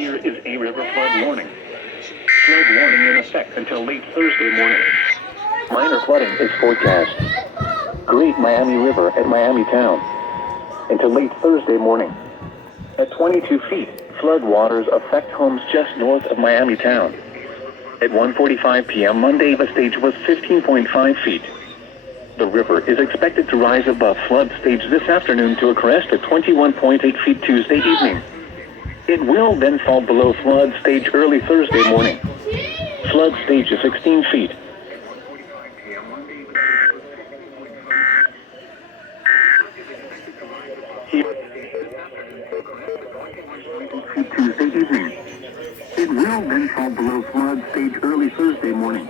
Here is a river flood warning. Flood warning in effect until late Thursday morning. Minor flooding is forecast. Great Miami River at Miami Town until late Thursday morning. At 22 feet, flood waters affect homes just north of Miami Town. At 1:45 p.m. Monday, the stage was 15.5 feet. The river is expected to rise above flood stage this afternoon to a crest at 21.8 feet Tuesday evening. It will then fall below flood stage early Thursday morning. Flood stage is 16 feet. Tuesday evening. It will then fall below flood stage early Thursday morning.